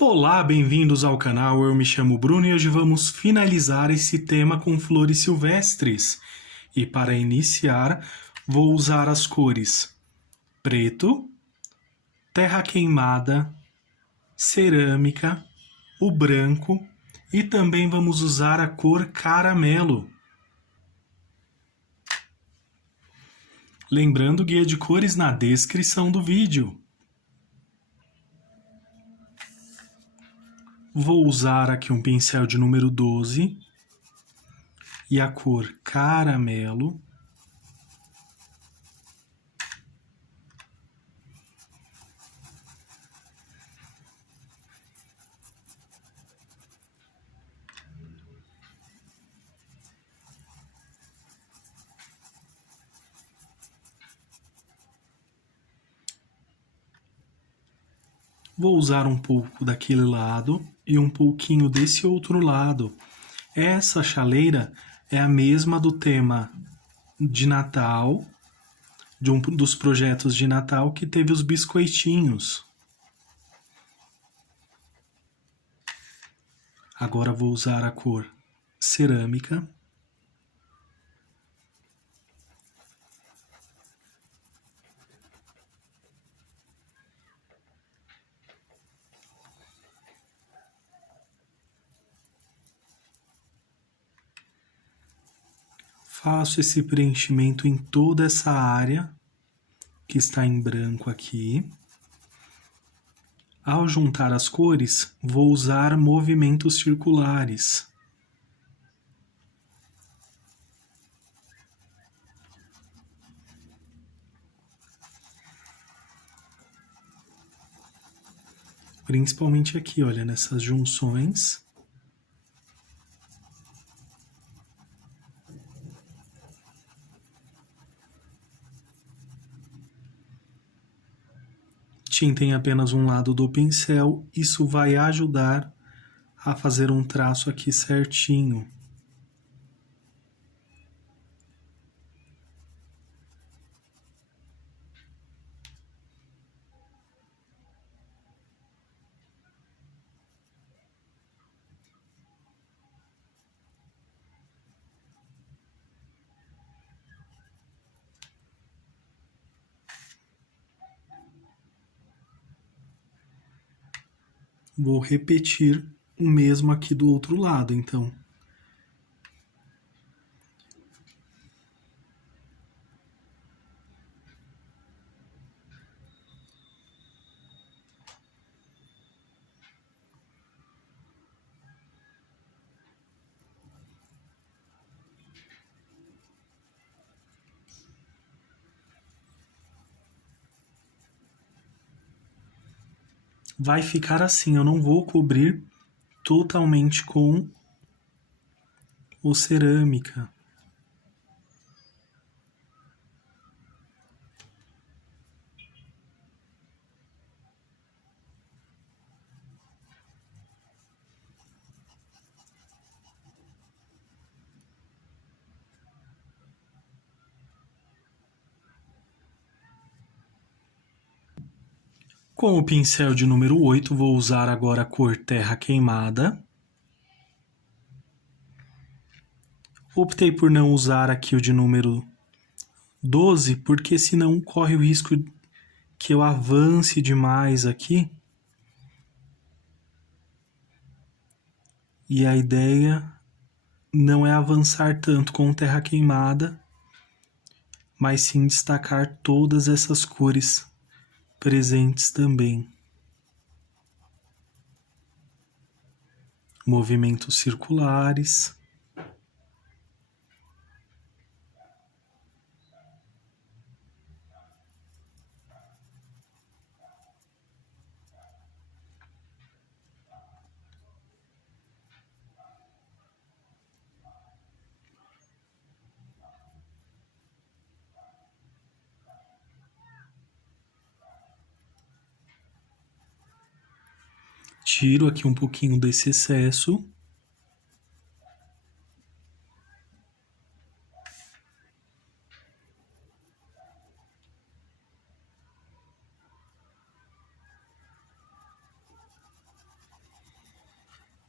Olá, bem-vindos ao canal. Eu me chamo Bruno e hoje vamos finalizar esse tema com flores silvestres. E para iniciar, vou usar as cores preto, terra queimada, cerâmica, o branco e também vamos usar a cor caramelo. Lembrando, guia de cores na descrição do vídeo. Vou usar aqui um pincel de número 12 e a cor caramelo. Vou usar um pouco daquele lado e um pouquinho desse outro lado. Essa chaleira é a mesma do tema de Natal, de um dos projetos de Natal que teve os biscoitinhos. Agora vou usar a cor cerâmica. Faço esse preenchimento em toda essa área que está em branco aqui. Ao juntar as cores, vou usar movimentos circulares. Principalmente aqui, olha, nessas junções. Tinta em apenas um lado do pincel, isso vai ajudar a fazer um traço aqui certinho. Vou repetir o mesmo aqui do outro lado, então. Vai ficar assim, eu não vou cobrir totalmente com o cerâmica. Com o pincel de número 8, vou usar agora a cor terra queimada. Optei por não usar aqui o de número 12, porque senão corre o risco que eu avance demais aqui. E a ideia não é avançar tanto com terra queimada, mas sim destacar todas essas cores presentes também. Movimentos circulares. Tiro aqui um pouquinho desse excesso.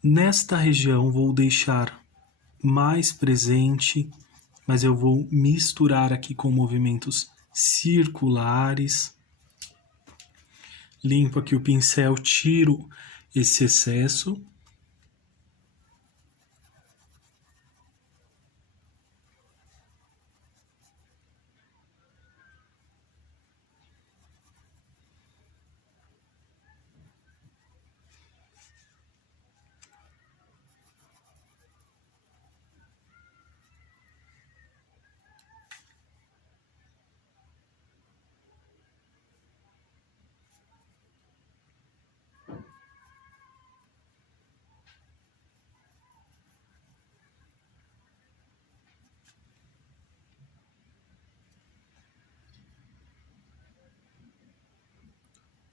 Nesta região vou deixar mais presente, mas eu vou misturar aqui com movimentos circulares. Limpo aqui o pincel, tiro esse excesso.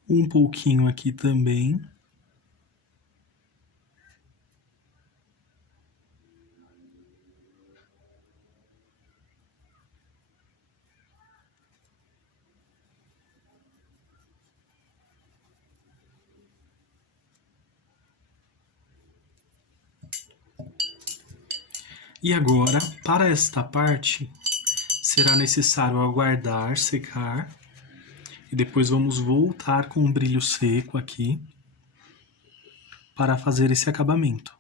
Um pouquinho aqui também. E agora, para esta parte, será necessário aguardar secar. E depois vamos voltar com o brilho seco aqui para fazer esse acabamento.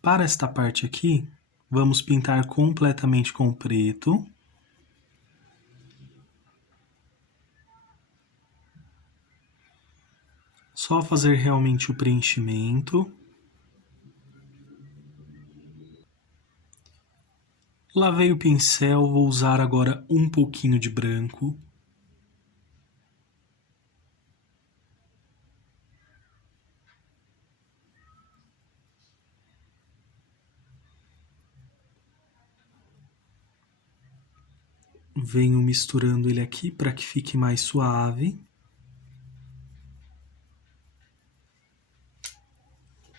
Para esta parte aqui, vamos pintar completamente com preto. Só fazer realmente o preenchimento. Lavei o pincel, vou usar agora um pouquinho de branco. Venho misturando ele aqui para que fique mais suave.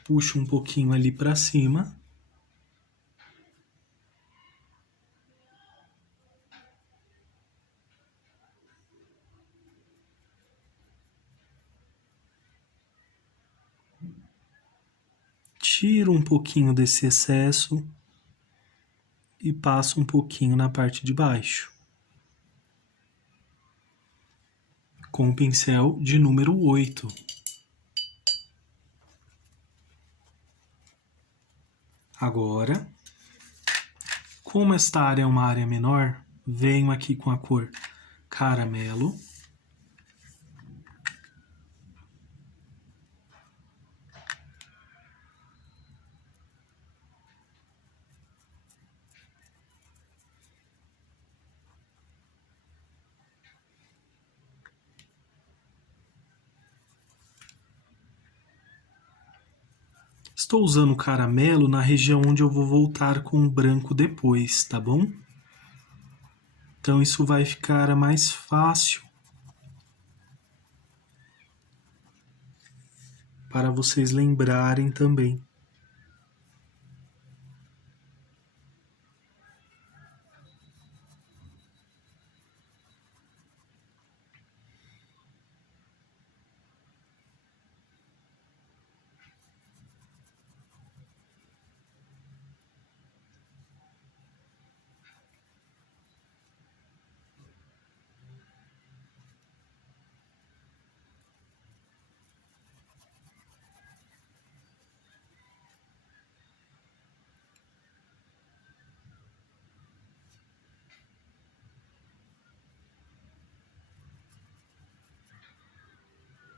Puxo um pouquinho ali para cima. Tiro um pouquinho desse excesso e passo um pouquinho na parte de baixo. Com o pincel de número 8. Agora, como esta área é uma área menor, venho aqui com a cor caramelo. Estou usando o caramelo na região onde eu vou voltar com o branco depois, tá bom? Então isso vai ficar mais fácil para vocês lembrarem também.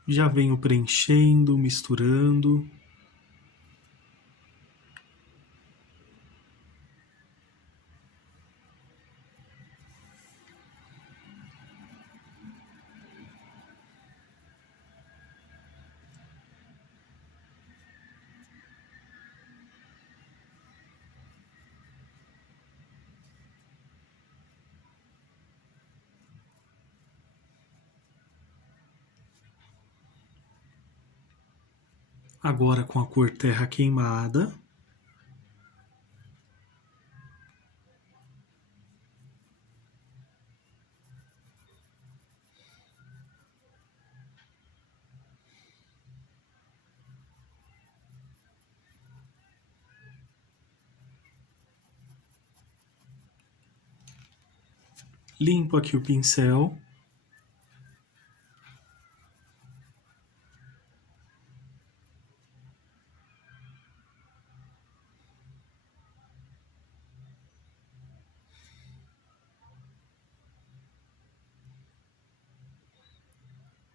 Já venho preenchendo, misturando. Agora com a cor terra queimada. Limpo aqui o pincel.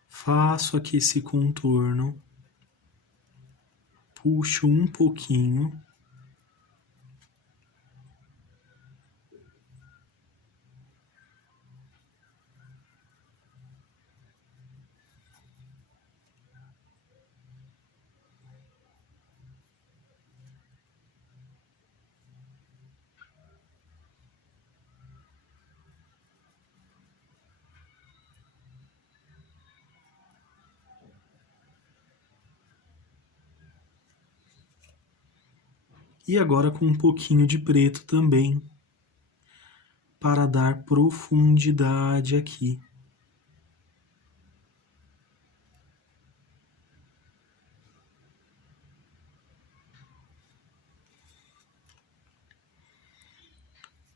Faço aqui esse contorno. Puxo um pouquinho. E agora com um pouquinho de preto também, para dar profundidade aqui.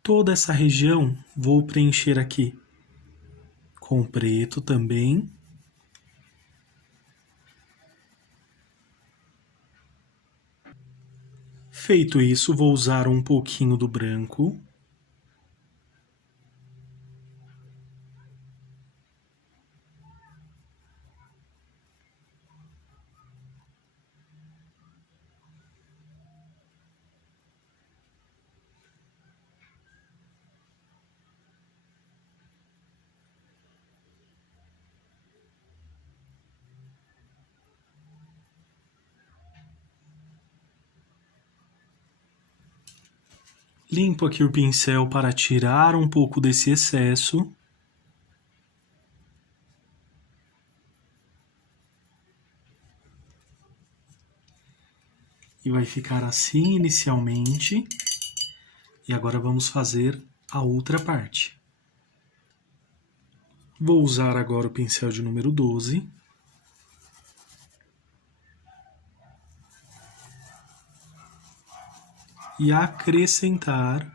Toda essa região vou preencher aqui com preto também. Feito isso, vou usar um pouquinho do branco. Limpo aqui o pincel para tirar um pouco desse excesso. E vai ficar assim inicialmente. E agora vamos fazer a outra parte. Vou usar agora o pincel de número 12. E acrescentar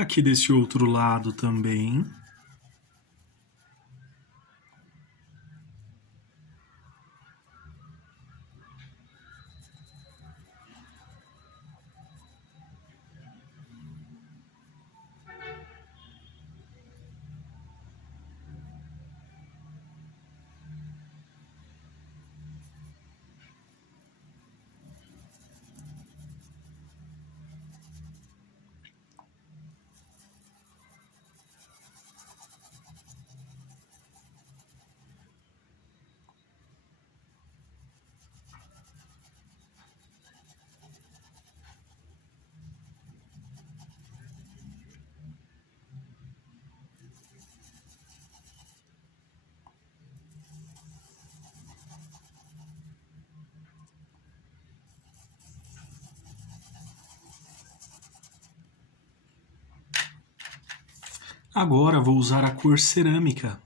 aqui desse outro lado também. Agora vou usar a cor cerâmica.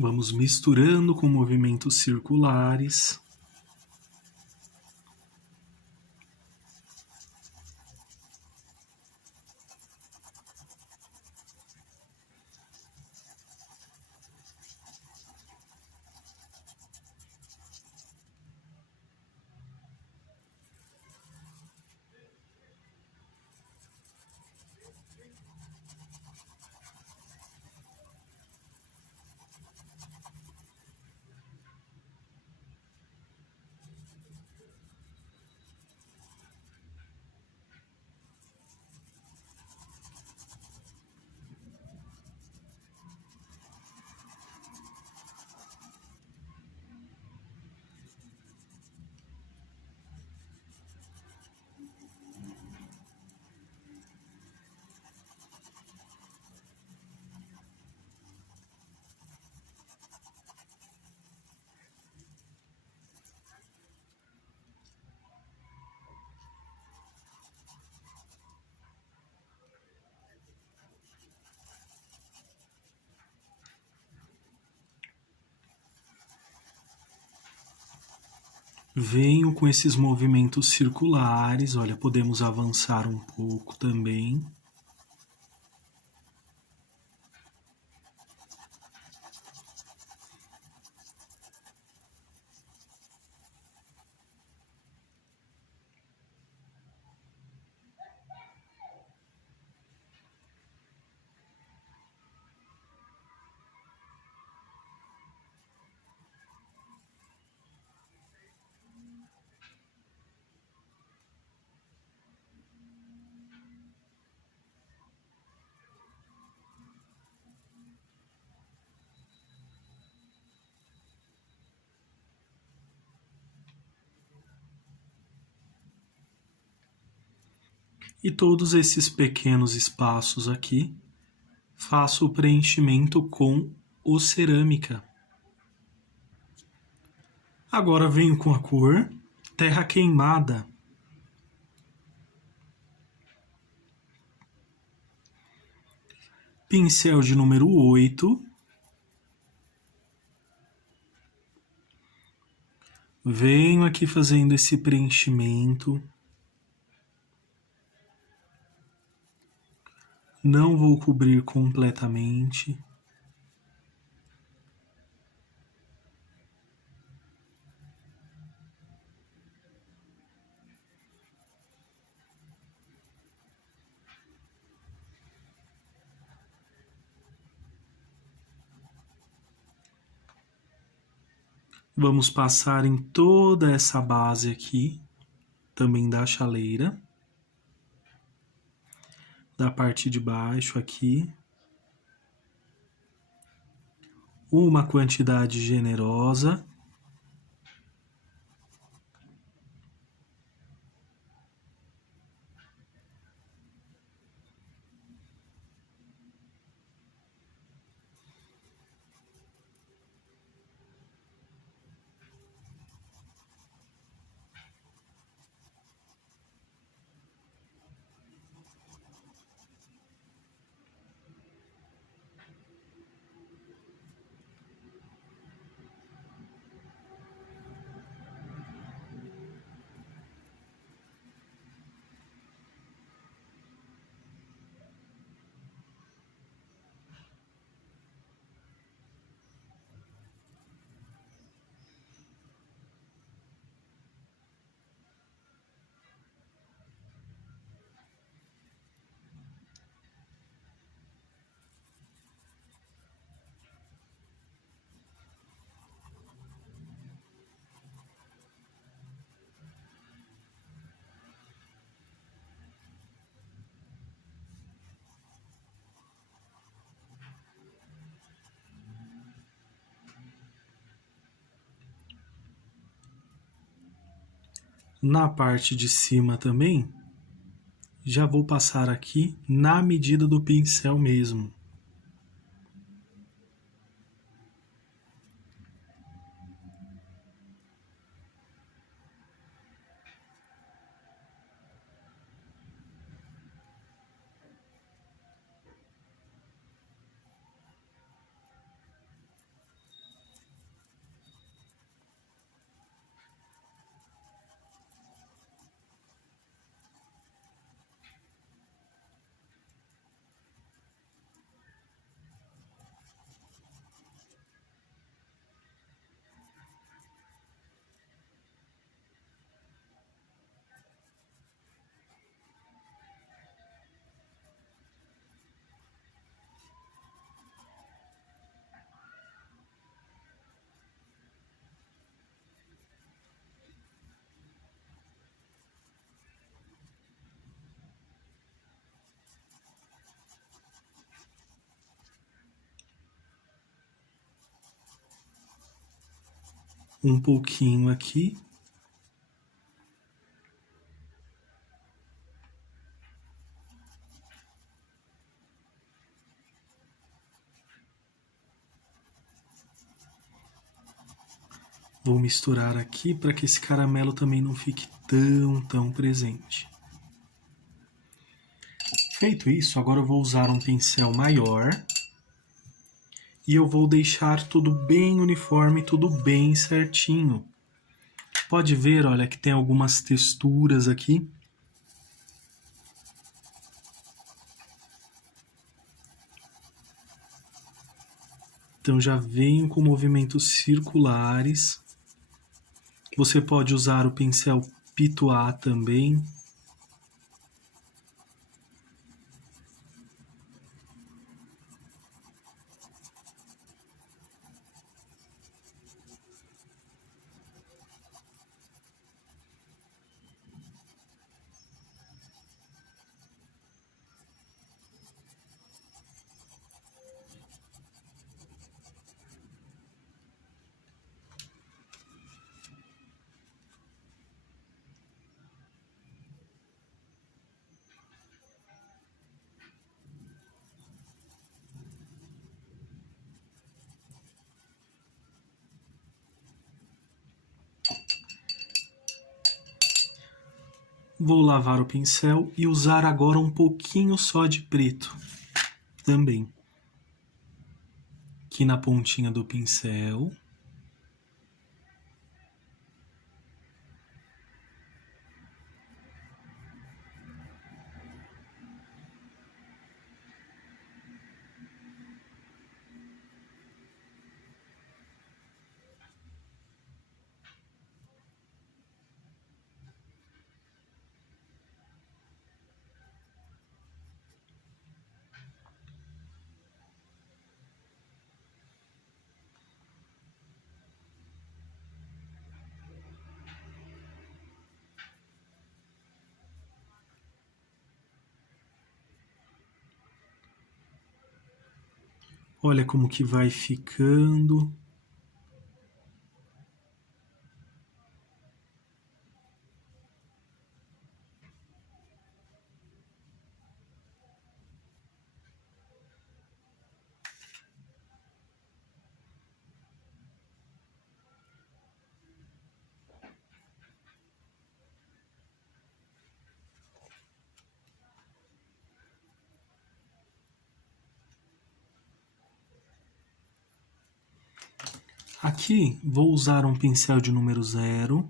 Vamos misturando com movimentos circulares. Venho com esses movimentos circulares, olha, podemos avançar um pouco também. E todos esses pequenos espaços aqui, faço o preenchimento com o cerâmica. Agora venho com a cor terra queimada. Pincel de número 8. Venho aqui fazendo esse preenchimento. Não vou cobrir completamente. Vamos passar em toda essa base aqui, também da chaleira, da parte de baixo aqui. Uma quantidade generosa. Na parte de cima também, já vou passar aqui na medida do pincel mesmo. Um pouquinho aqui. Vou misturar aqui para que esse caramelo também não fique tão presente. Feito isso, agora eu vou usar um pincel maior e eu vou deixar tudo bem uniforme, tudo bem certinho. Pode ver, olha, que tem algumas texturas aqui. Então já venho com movimentos circulares. Você pode usar o pincel Pitois também. Vou lavar o pincel e usar agora um pouquinho só de preto também. Aqui na pontinha do pincel. Olha como que vai ficando. Aqui vou usar um pincel de número 0.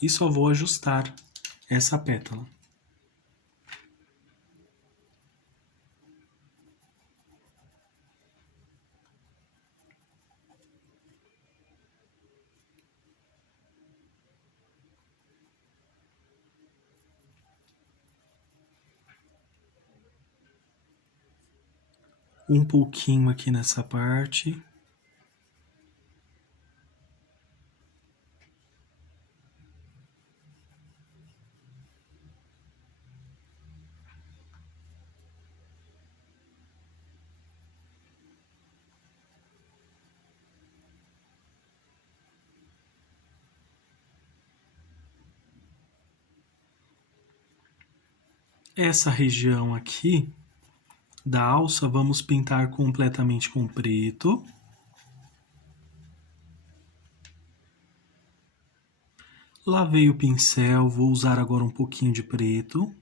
E só vou ajustar essa pétala. Um pouquinho aqui nessa parte. Essa região aqui da alça vamos pintar completamente com preto. Lavei o pincel, vou usar agora um pouquinho de preto.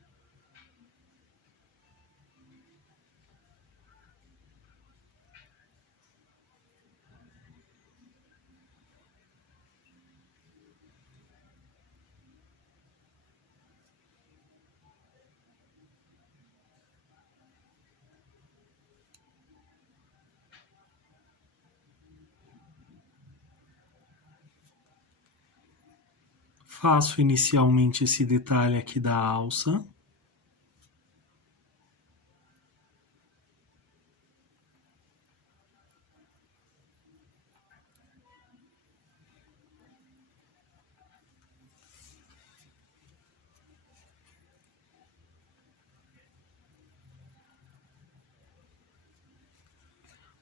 Faço inicialmente esse detalhe aqui da alça.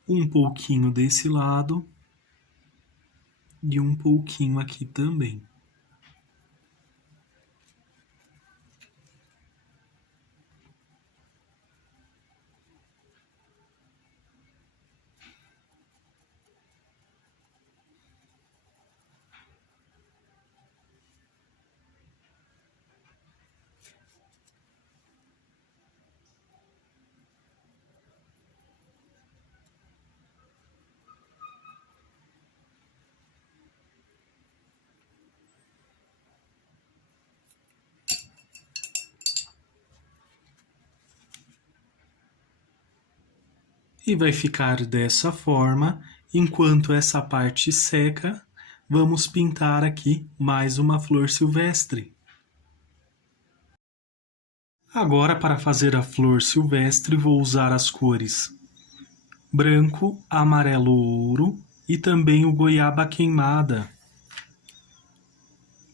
Um pouquinho desse lado e um pouquinho aqui também. E vai ficar dessa forma. Enquanto essa parte seca, vamos pintar aqui mais uma flor silvestre. Agora, para fazer a flor silvestre, vou usar as cores branco, amarelo ouro e também o goiaba queimada.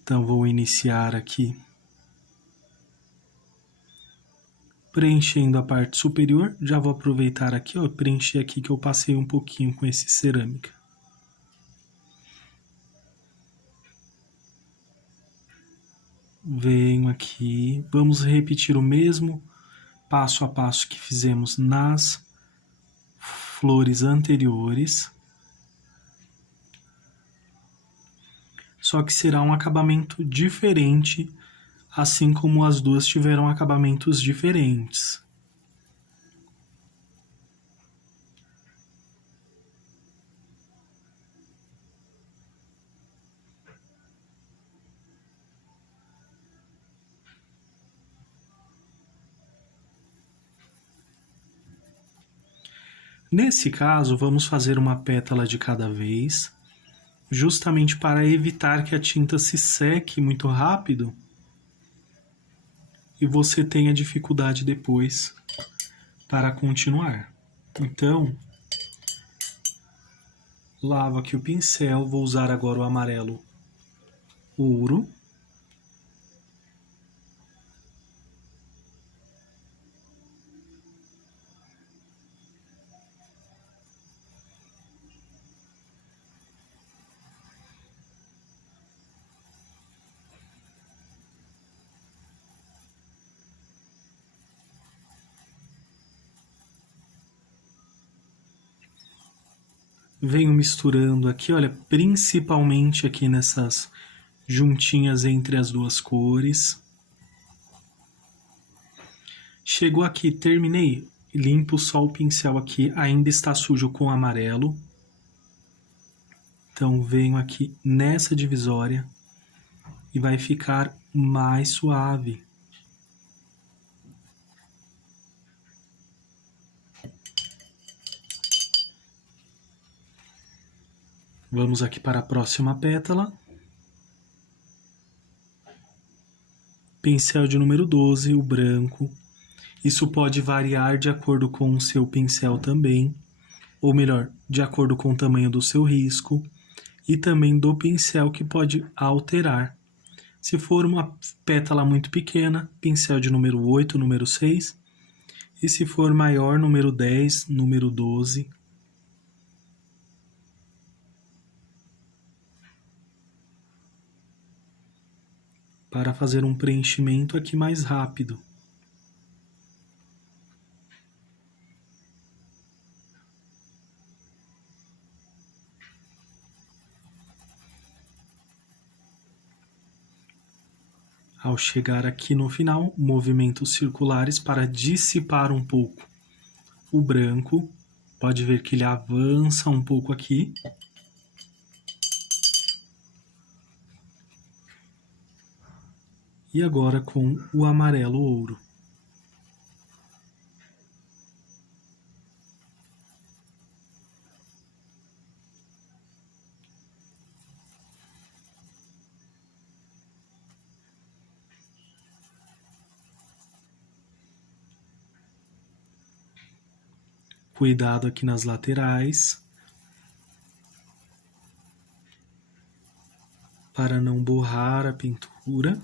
Então, vou iniciar aqui preenchendo a parte superior. Já vou aproveitar aqui, ó, preencher aqui que eu passei um pouquinho com esse cerâmica. Venho aqui, vamos repetir o mesmo passo a passo que fizemos nas flores anteriores. Só que será um acabamento diferente, assim como as duas tiveram acabamentos diferentes. Nesse caso, vamos fazer uma pétala de cada vez, justamente para evitar que a tinta se seque muito rápido e você tenha dificuldade depois para continuar. Então, lavo aqui o pincel, vou usar agora o amarelo ouro. Venho misturando aqui, olha, principalmente aqui nessas juntinhas entre as duas cores. Chegou aqui, terminei, limpo só o pincel aqui, ainda está sujo com amarelo. Então venho aqui nessa divisória e vai ficar mais suave. Vamos aqui para a próxima pétala. Pincel de número 12, o branco. Isso pode variar de acordo com o seu pincel também, ou melhor, de acordo com o tamanho do seu risco e também do pincel que pode alterar. Se for uma pétala muito pequena, pincel de número 8, número 6, e se for maior, número 10, número 12. Para fazer um preenchimento aqui mais rápido. Ao chegar aqui no final, movimentos circulares para dissipar um pouco o branco. Pode ver que ele avança um pouco aqui. E agora com o amarelo ouro. Cuidado aqui nas laterais, para não borrar a pintura.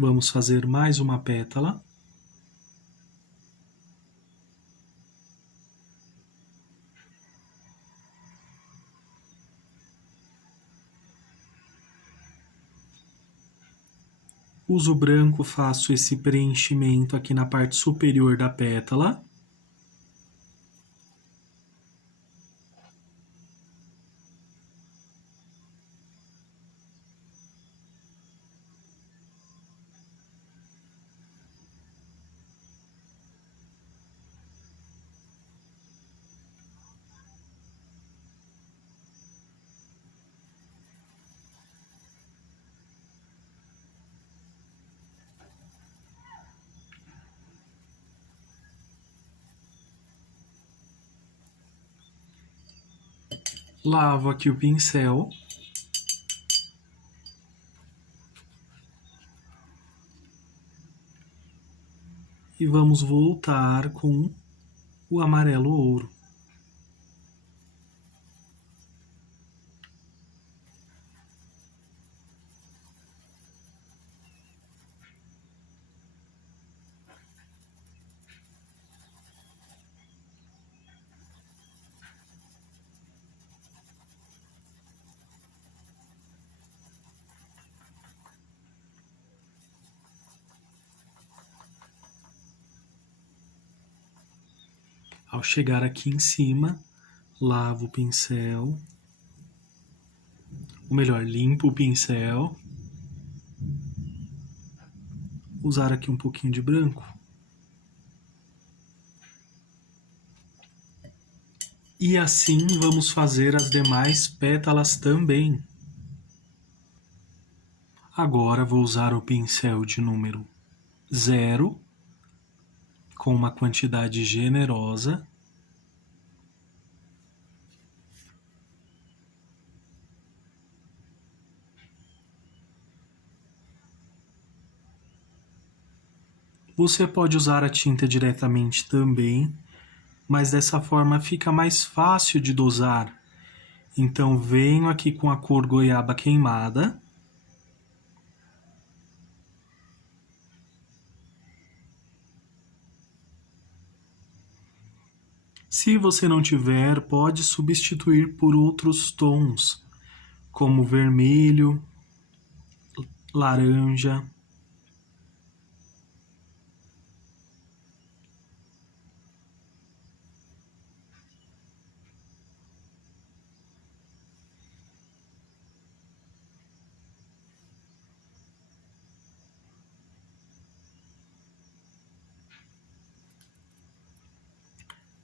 Vamos fazer mais uma pétala. Uso branco, faço esse preenchimento aqui na parte superior da pétala. Lavo aqui o pincel. E vamos voltar com o amarelo ouro. Ao chegar aqui em cima, lavo o pincel, ou melhor, limpo o pincel, usar aqui um pouquinho de branco. E assim vamos fazer as demais pétalas também. Agora vou usar o pincel de número 0, com uma quantidade generosa. Você pode usar a tinta diretamente também, mas dessa forma fica mais fácil de dosar. Então venho aqui com a cor goiaba queimada. Se você não tiver, pode substituir por outros tons, como vermelho, laranja.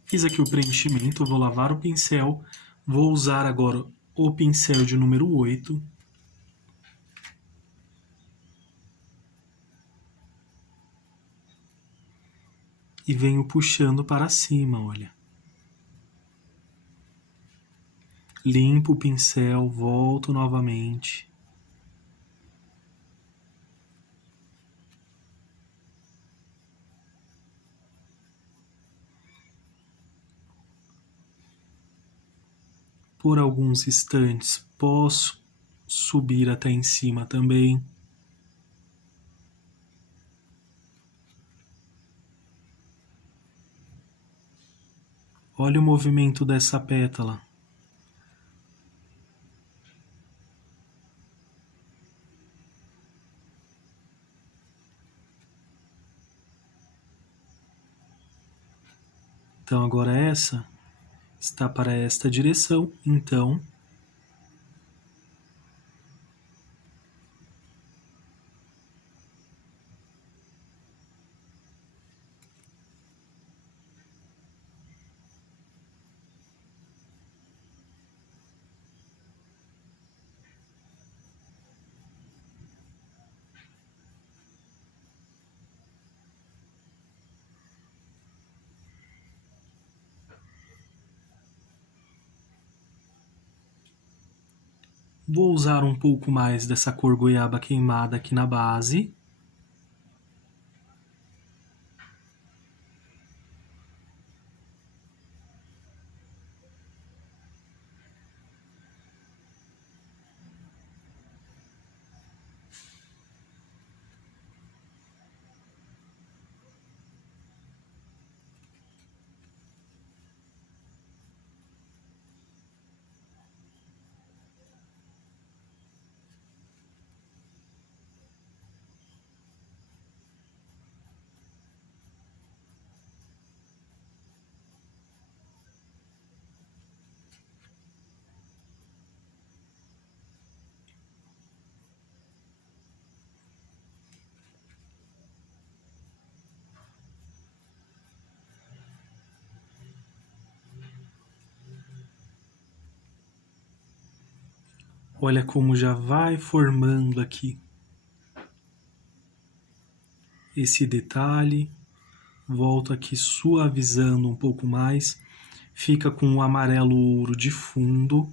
Fiz aqui o preenchimento, vou lavar o pincel, vou usar agora o pincel de número 8. E venho puxando para cima, olha. Limpo o pincel, volto novamente. Por alguns instantes posso subir até em cima também. Olha o movimento dessa pétala. Então agora essa está para esta direção, então vou usar um pouco mais dessa cor goiaba queimada aqui na base. Olha como já vai formando aqui esse detalhe. Volto aqui suavizando um pouco mais. Fica com o amarelo ouro de fundo.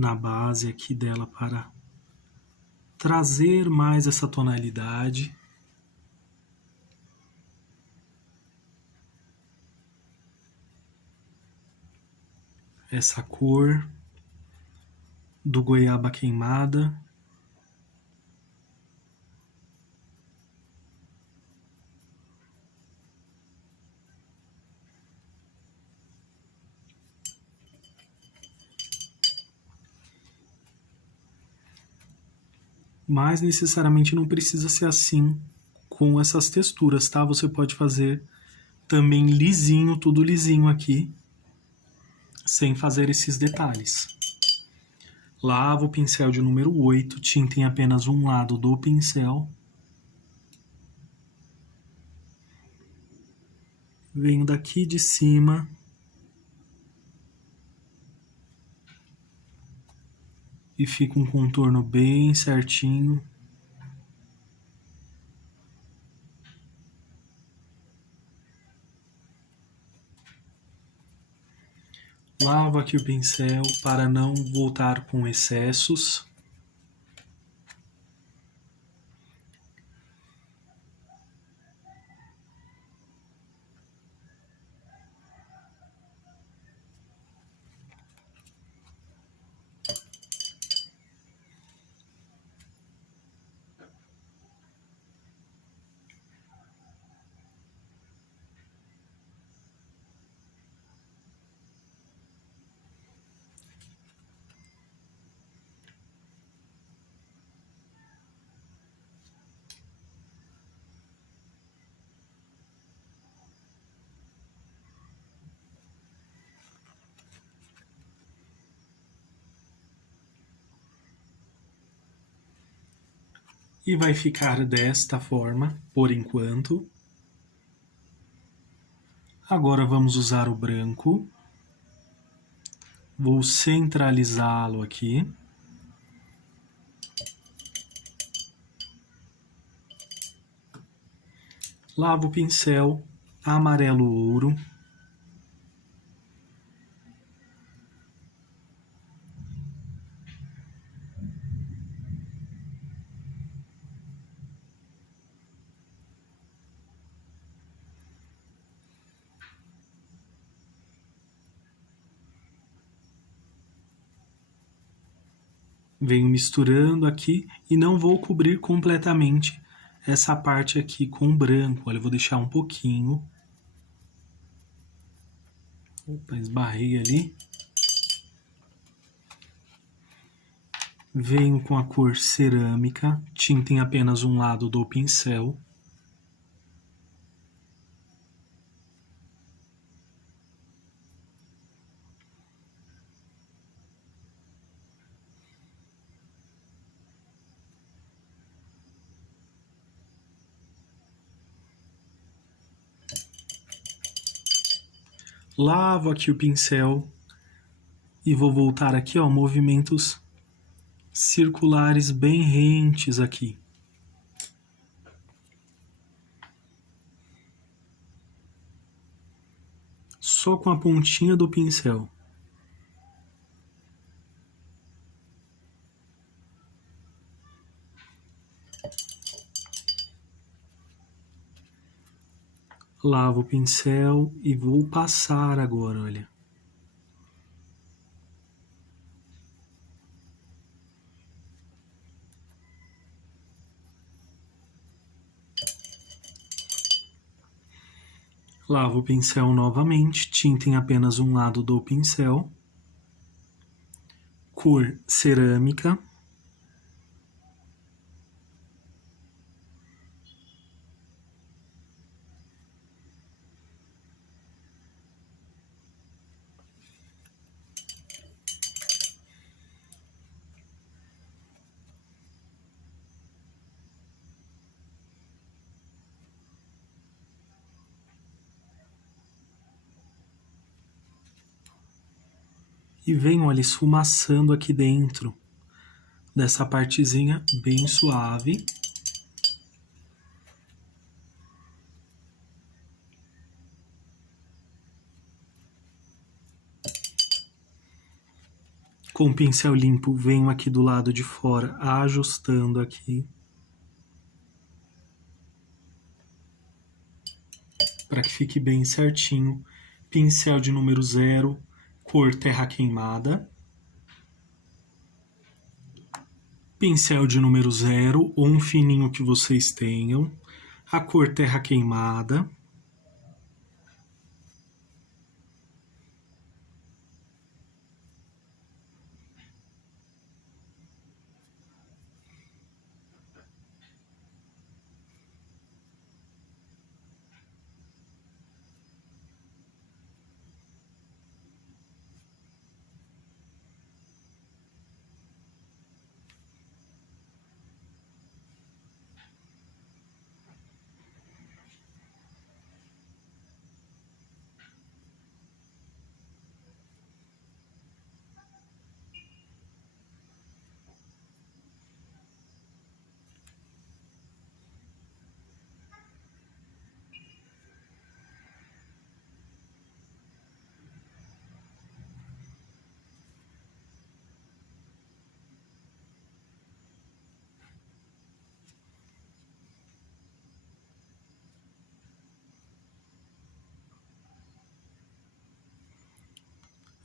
na base aqui dela para trazer mais essa tonalidade. Essa cor do goiaba queimada. Mas necessariamente não precisa ser assim com essas texturas, tá? Você pode fazer também lisinho, tudo lisinho aqui, sem fazer esses detalhes. Lavo o pincel de número 8, tinta em apenas um lado do pincel. Venho daqui de cima e fica um contorno bem certinho. Lavo aqui o pincel para não voltar com excessos. E vai ficar desta forma, por enquanto. Agora vamos usar o branco. Vou centralizá-lo aqui. Lavo o pincel amarelo ouro. Venho misturando aqui e não vou cobrir completamente essa parte aqui com branco. Olha, eu vou deixar um pouquinho. Opa, esbarrei ali. Venho com a cor cerâmica, tinta em apenas um lado do pincel. Lavo aqui o pincel e vou voltar aqui, ó, movimentos circulares bem rentes aqui. Só com a pontinha do pincel. Lavo o pincel e vou passar agora, olha. Lavo o pincel novamente, tinta em apenas um lado do pincel. Cor cerâmica. E venho, olha, esfumaçando aqui dentro dessa partezinha bem suave. Com o pincel limpo, venho aqui do lado de fora, ajustando aqui. Para que fique bem certinho. Pincel de número 0, cor terra queimada. Pincel de número 0, ou um fininho que vocês tenham. A cor terra queimada.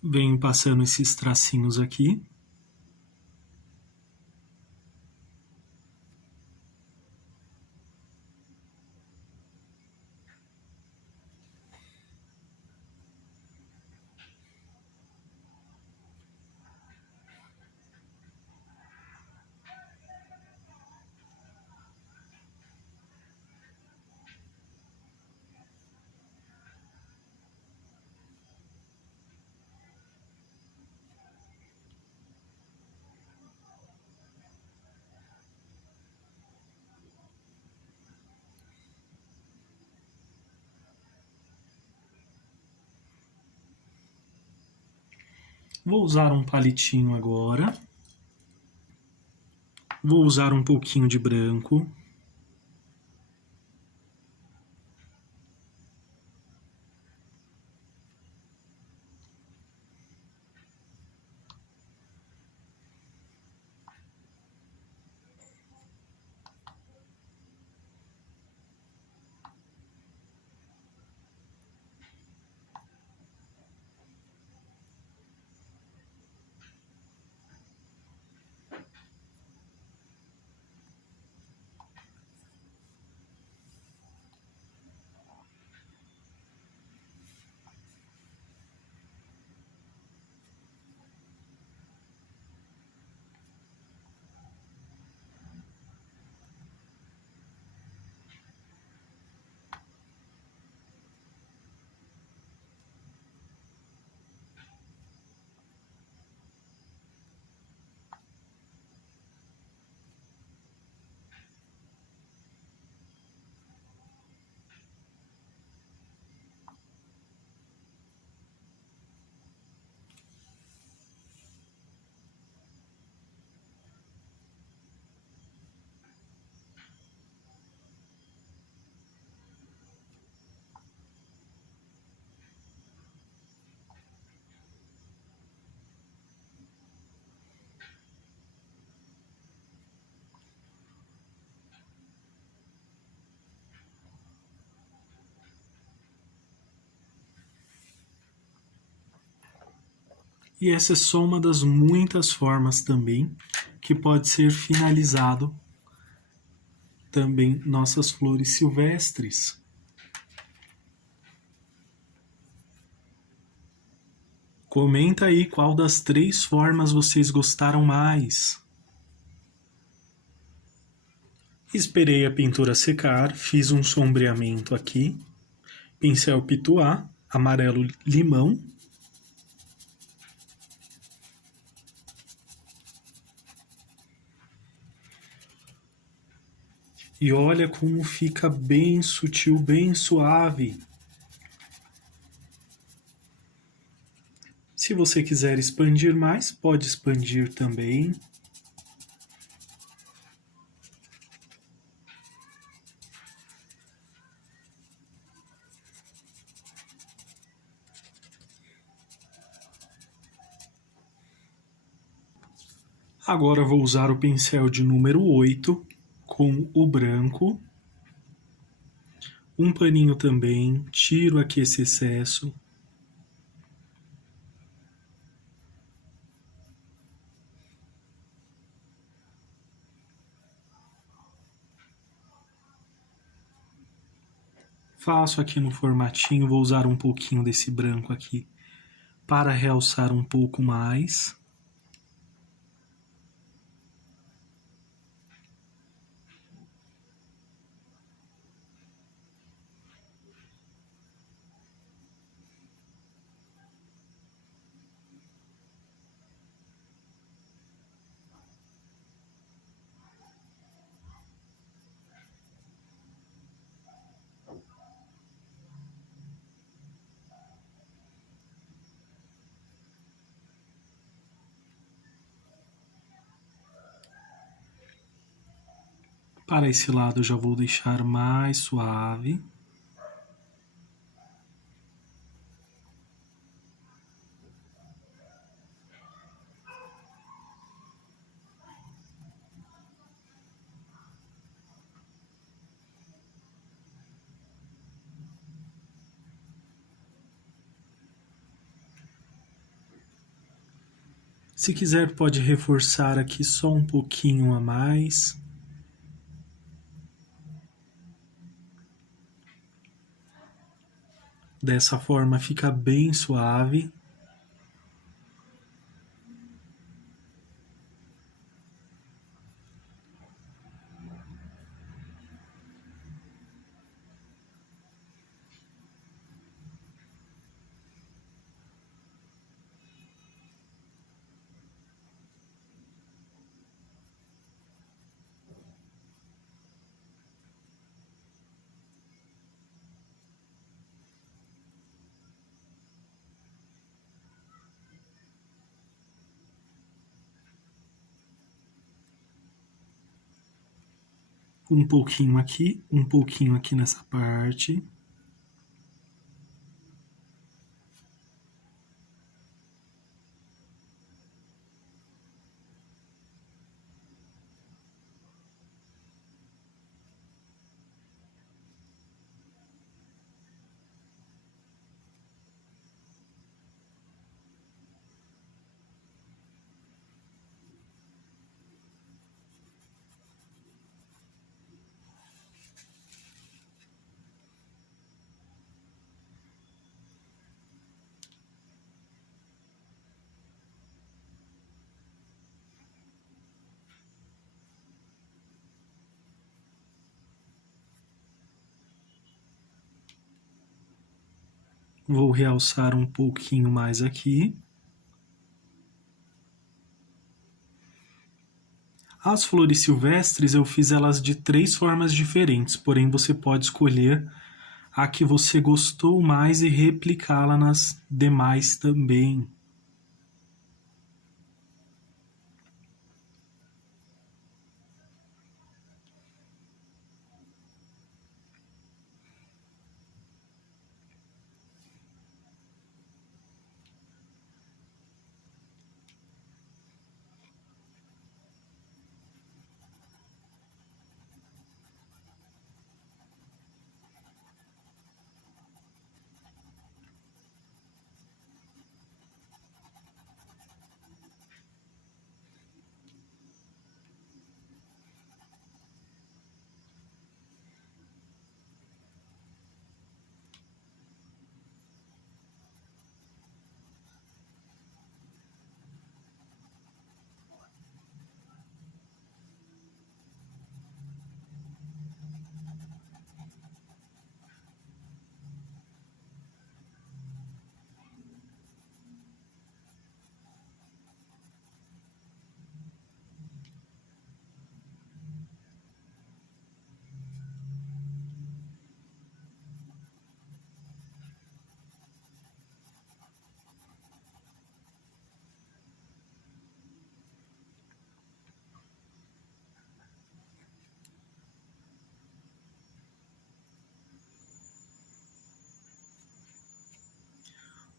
Venho passando esses tracinhos aqui. Vou usar um palitinho agora. Vou usar um pouquinho de branco. E essa é só uma das muitas formas também que pode ser finalizado também nossas flores silvestres. Comenta aí qual das 3 formas vocês gostaram mais. Esperei a pintura secar, fiz um sombreamento aqui, pincel pituá, amarelo limão. E olha como fica bem sutil, bem suave. Se você quiser expandir mais, pode expandir também. Agora vou usar o pincel de número 8 com o branco. Um paninho também, tiro aqui esse excesso. Faço aqui no formatinho, vou usar um pouquinho desse branco aqui para realçar um pouco mais. Para esse lado eu já vou deixar mais suave. Se quiser pode reforçar aqui só um pouquinho a mais. Dessa forma fica bem suave. Um pouquinho aqui nessa parte. Vou realçar um pouquinho mais aqui. As flores silvestres eu fiz elas de 3 formas diferentes, porém você pode escolher a que você gostou mais e replicá-la nas demais também.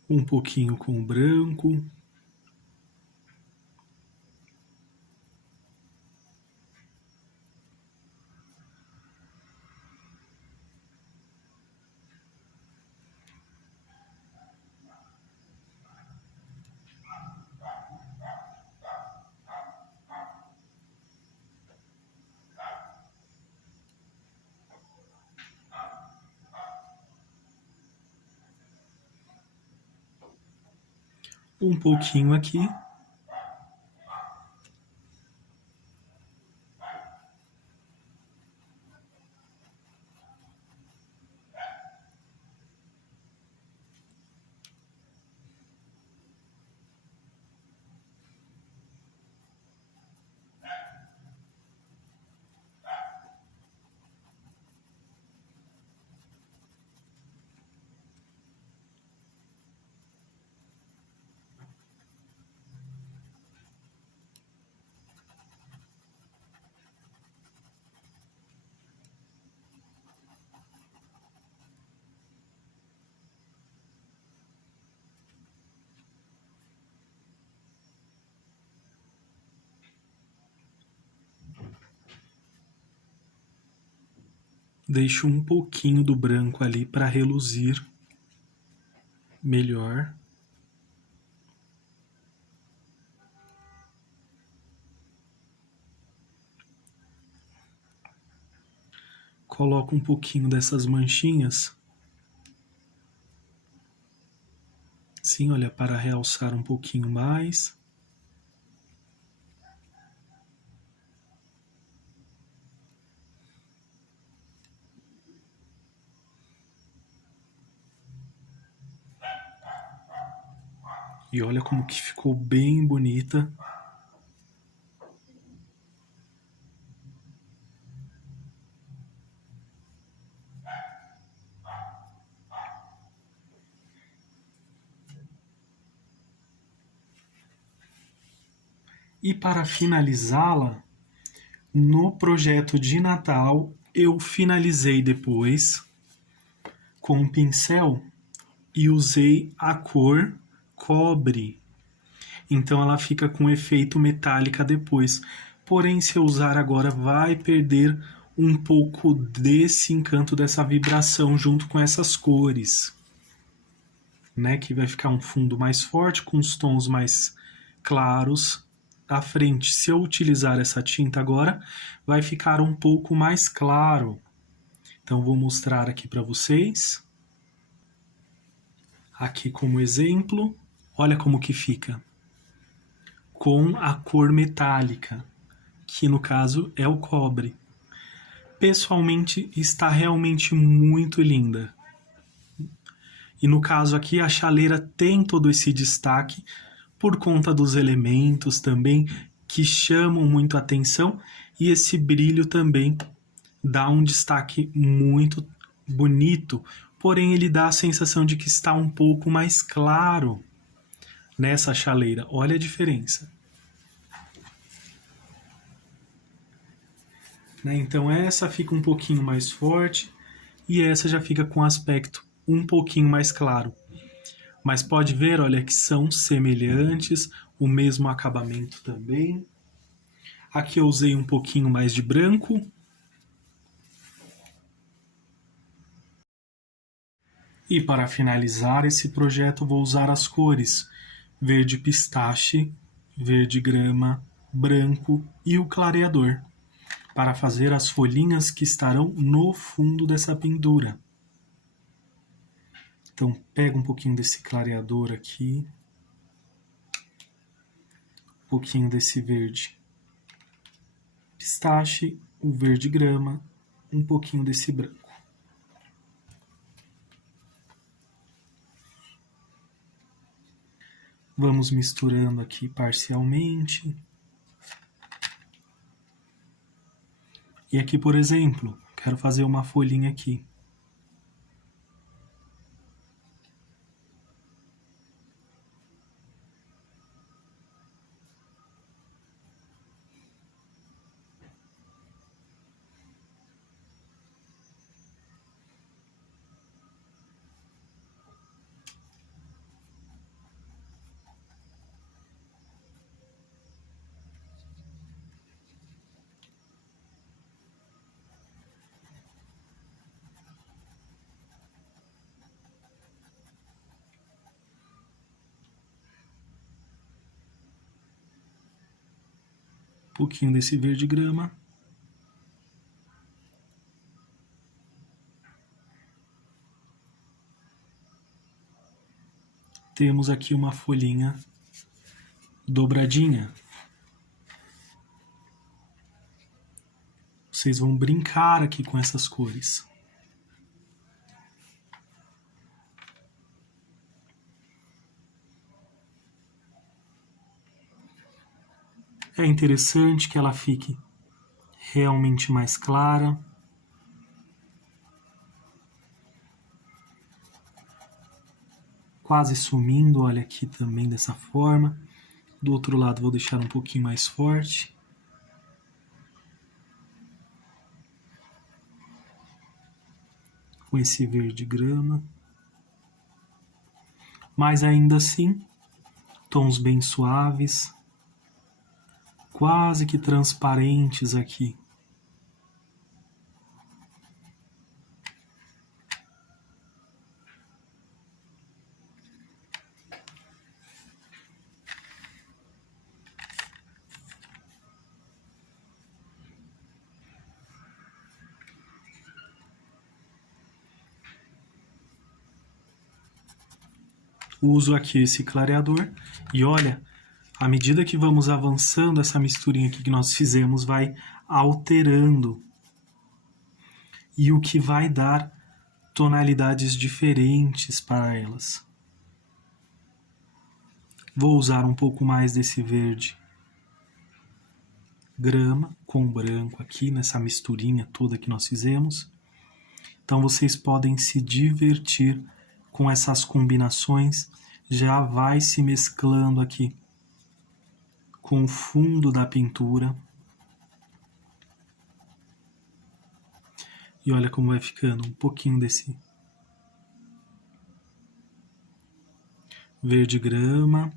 Um pouquinho com o branco. um pouquinho aqui. Deixo um pouquinho do branco ali para reluzir melhor. Coloco um pouquinho dessas manchinhas. Sim, olha, para realçar um pouquinho mais. E olha como que ficou bem bonita. E para finalizá-la, no projeto de Natal, eu finalizei depois com um pincel e usei a cor cobre. Então ela fica com efeito metálica depois. Porém, se eu usar agora, vai perder um pouco desse encanto, dessa vibração junto com essas cores, né? Que vai ficar um fundo mais forte com os tons mais claros à frente. Se eu utilizar essa tinta agora, vai ficar um pouco mais claro. Então vou mostrar aqui para vocês. Aqui como exemplo, olha como que fica. Com a cor metálica, que no caso é o cobre. Pessoalmente está realmente muito linda. E no caso aqui a chaleira tem todo esse destaque por conta dos elementos também que chamam muito a atenção, e esse brilho também dá um destaque muito bonito, porém ele dá a sensação de que está um pouco mais claro nessa chaleira. Olha a diferença. Né? Então essa fica um pouquinho mais forte e essa já fica com aspecto um pouquinho mais claro. Mas pode ver, olha, que são semelhantes, o mesmo acabamento também. Aqui eu usei um pouquinho mais de branco. E para finalizar esse projeto vou usar as cores verde pistache, verde grama, branco e o clareador, para fazer as folhinhas que estarão no fundo dessa pendura. Então pega um pouquinho desse clareador aqui, um pouquinho desse verde pistache, o verde grama, um pouquinho desse branco. Vamos misturando aqui parcialmente. E aqui, por exemplo, quero fazer uma folhinha aqui. Um pouquinho desse verde grama. temos aqui uma folhinha dobradinha. Vocês vão brincar aqui com essas cores. É interessante que ela fique realmente mais clara. Quase sumindo, olha aqui também dessa forma. Do outro lado vou deixar um pouquinho mais forte. Com esse verde grama. Mas ainda assim, tons bem suaves. Quase que transparentes aqui. Uso aqui esse clareador e olha, à medida que vamos avançando, essa misturinha aqui que nós fizemos vai alterando. E o que vai dar tonalidades diferentes para elas. Vou usar um pouco mais desse verde grama com branco aqui nessa misturinha toda que nós fizemos. Então vocês podem se divertir com essas combinações, já vai se mesclando aqui com o fundo da pintura. E olha como vai ficando um pouquinho desse verde grama.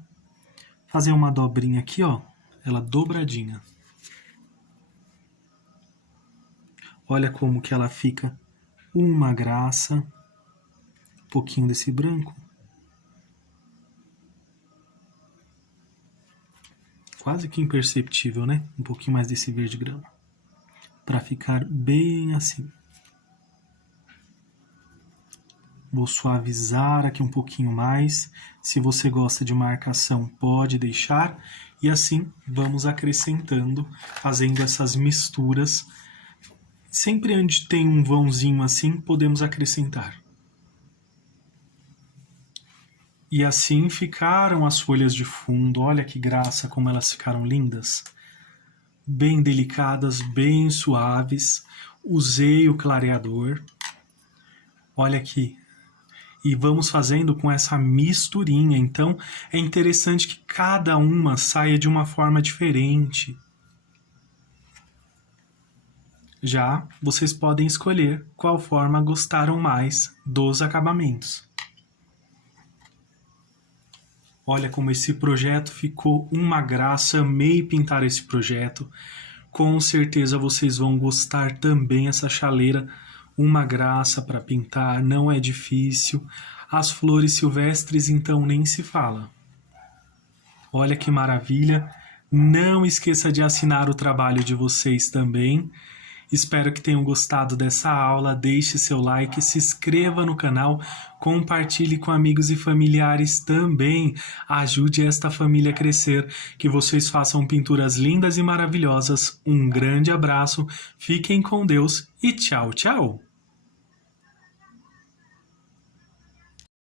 Fazer uma dobrinha aqui, ó, ela dobradinha. Olha como que ela fica uma graça. Um pouquinho desse branco. Quase que imperceptível, né? Um pouquinho mais desse verde grama. Para ficar bem assim. Vou suavizar aqui um pouquinho mais. Se você gosta de marcação, pode deixar. E assim vamos acrescentando, fazendo essas misturas. Sempre onde tem um vãozinho assim, podemos acrescentar. E assim ficaram as folhas de fundo. Olha que graça como elas ficaram lindas. Bem delicadas, bem suaves. Usei o clareador. Olha aqui. E vamos fazendo com essa misturinha. Então, é interessante que cada uma saia de uma forma diferente. Já vocês podem escolher qual forma gostaram mais dos acabamentos. Olha como esse projeto ficou uma graça, amei pintar esse projeto. Com certeza vocês vão gostar também, essa chaleira, uma graça para pintar, não é difícil. As flores silvestres então nem se fala. Olha que maravilha, não esqueça de assinar o trabalho de vocês também. Espero que tenham gostado dessa aula, deixe seu like, se inscreva no canal, compartilhe com amigos e familiares também, ajude esta família a crescer, que vocês façam pinturas lindas e maravilhosas. Um grande abraço, fiquem com Deus e tchau, tchau!